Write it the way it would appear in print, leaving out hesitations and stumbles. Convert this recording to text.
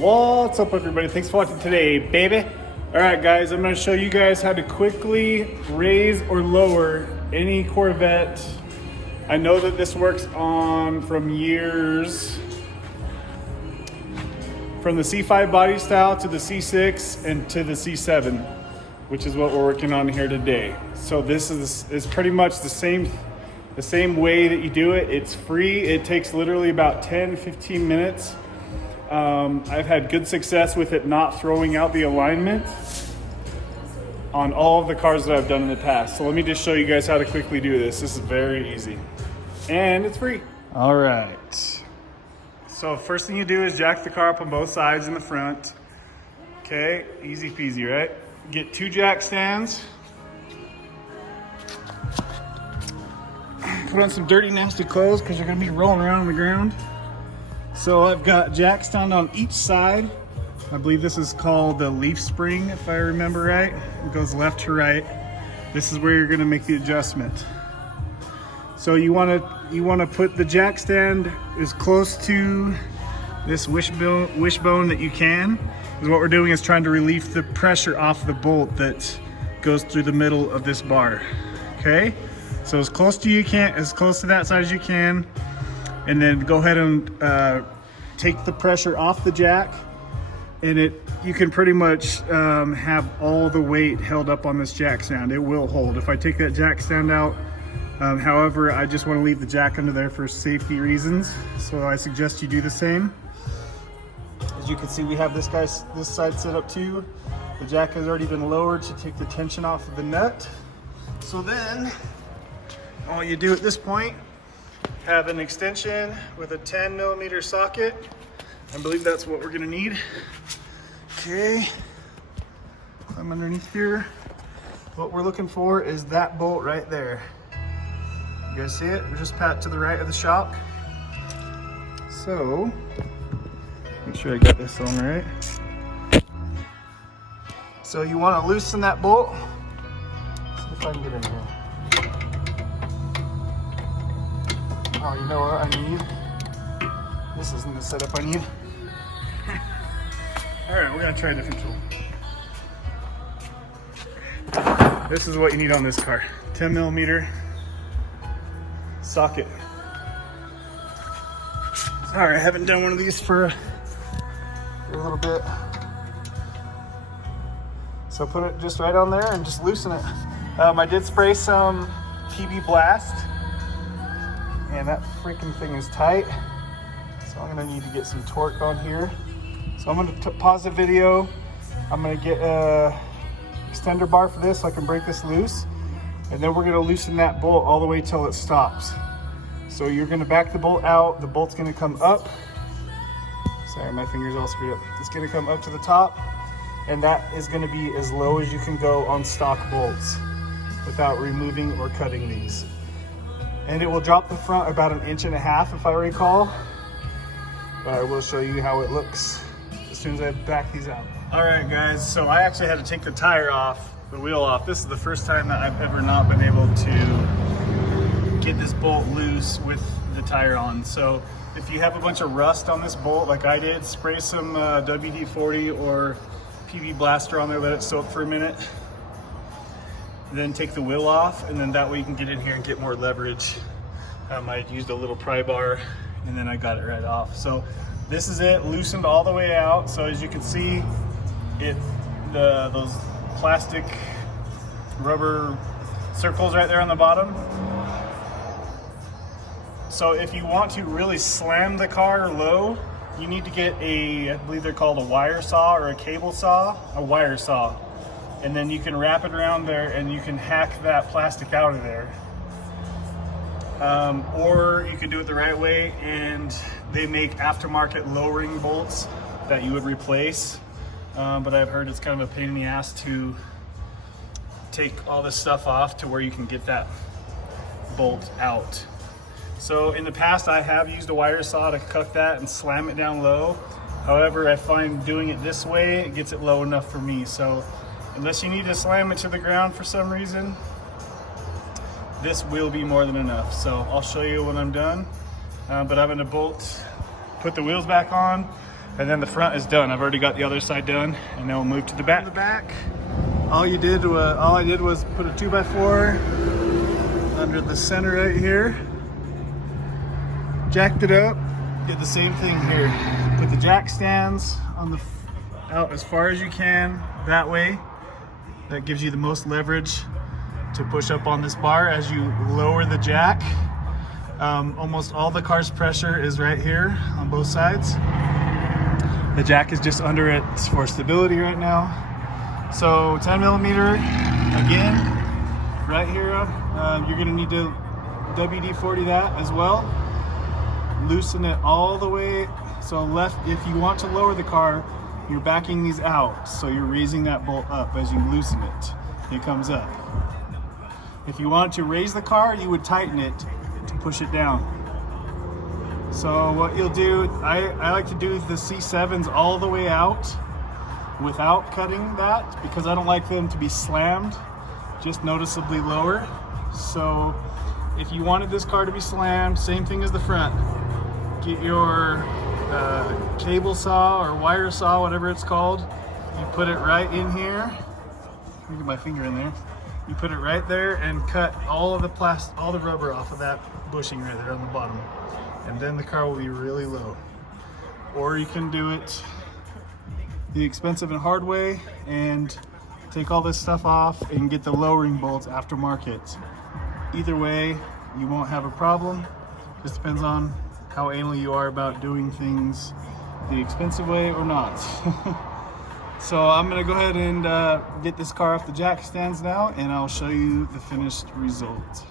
What's up, everybody? Thanks for watching today, baby. All right, guys, I'm going to show you guys how to quickly raise or lower any Corvette. I know that this works on from years, from the C5 body style to the C6 and to the C7, which is what we're working on here today. So this is pretty much the same way that you do it. It's free. It takes literally about 10-15 minutes. I've had good success with it not throwing out the alignment on all of the cars that I've done in the past. So let me just show you guys how to quickly do this. This is very easy and it's free. All right. So first thing you do is jack the car up on both sides in the front. Okay, easy peasy, right? Get 2 jack stands. Put on some dirty, nasty clothes because you're gonna be rolling around on the ground. So I've got jacks down on each side. I believe this is called the leaf spring, if I remember right. It goes left to right. This is where you're gonna make the adjustment. So you wanna put the jack stand as close to this wishbone that you can. Because what we're doing is trying to relieve the pressure off the bolt that goes through the middle of this bar. Okay? So as close to that side as you can. And then go ahead and take the pressure off the jack, and you can pretty much have all the weight held up on this jack stand. It will hold. If I take that jack stand out, however, I just want to leave the jack under there for safety reasons, so I suggest you do the same. As you can see, we have this side set up too. The jack has already been lowered to take the tension off of the nut. So then, all you do at this point, have an extension with a 10mm socket. I believe that's what we're gonna need. Okay, climb underneath here. What we're looking for is that bolt right there. You guys see it? We're just pat to the right of the shock. So, make sure I got this on right. So you wanna loosen that bolt. Let's see if I can get in here. Oh, you know what I need? This isn't the setup I need. All right, we're gonna try a different tool. This is what you need on this car. 10mm socket. All right, I haven't done one of these for a little bit. So put it just right on there and just loosen it. I did spray some PB Blast, and that freaking thing is tight. So I'm gonna need to get some torque on here. So I'm gonna pause the video. I'm gonna get a extender bar for this so I can break this loose. And then we're gonna loosen that bolt all the way till it stops. So you're gonna back the bolt out. The bolt's gonna come up. Sorry, my finger's all screwed up. It's gonna come up to the top. And that is gonna be as low as you can go on stock bolts without removing or cutting these. And it will drop the front about 1.5 inches if I recall. But I will show you how it looks as soon as I back these out. All right, guys, so I actually had to take the tire off, the wheel off. This is the first time that I've ever not been able to get this bolt loose with the tire on. So if you have a bunch of rust on this bolt like I did, spray some WD-40 or PB Blaster on there, let it soak for a minute. Then take the wheel off, and then that way you can get in here and get more leverage. I used a little pry bar, and then I got it right off. So this is it, loosened all the way out. So as you can see, those plastic rubber circles right there on the bottom. So if you want to really slam the car low, you need to get I believe they're called a wire saw or a cable saw, a wire saw. And then you can wrap it around there and you can hack that plastic out of there. Or you can do it the right way, and they make aftermarket lowering bolts that you would replace. But I've heard it's kind of a pain in the ass to take all this stuff off to where you can get that bolt out. So in the past I have used a wire saw to cut that and slam it down low. However, I find doing it this way, it gets it low enough for me. So unless you need to slam it to the ground for some reason, this will be more than enough. So I'll show you when I'm done. But I'm gonna put the wheels back on. And then the front is done. I've already got the other side done, and then we'll move to the back. All I did was put a 2x4 under the center right here, jacked it up, did the same thing here. Put the jack stands on the out as far as you can, that way. That gives you the most leverage to push up on this bar as you lower the jack. Almost all the car's pressure is right here on both sides. The jack is just under it for stability right now. So 10 millimeter, again, right here, you're gonna need to WD-40 that as well. Loosen it all the way. So left, if you want to lower the car, you're backing these out. So you're raising that bolt up as you loosen it. It comes up. If you want to raise the car, you would tighten it to push it down. So what you'll do, I like to do the C7s all the way out without cutting that, because I don't like them to be slammed, just noticeably lower. So if you wanted this car to be slammed, same thing as the front. Get your cable saw or wire saw, whatever it's called. You put it right in here. Let me get my finger in there. You put it right there and cut all of the all the rubber off of that bushing right there on the bottom. And then the car will be really low. Or you can do it the expensive and hard way and take all this stuff off and get the lowering bolts aftermarket. Either way, you won't have a problem. Just depends on how anal you are about doing things the expensive way or not. So I'm gonna go ahead and get this car off the jack stands now, and I'll show you the finished result.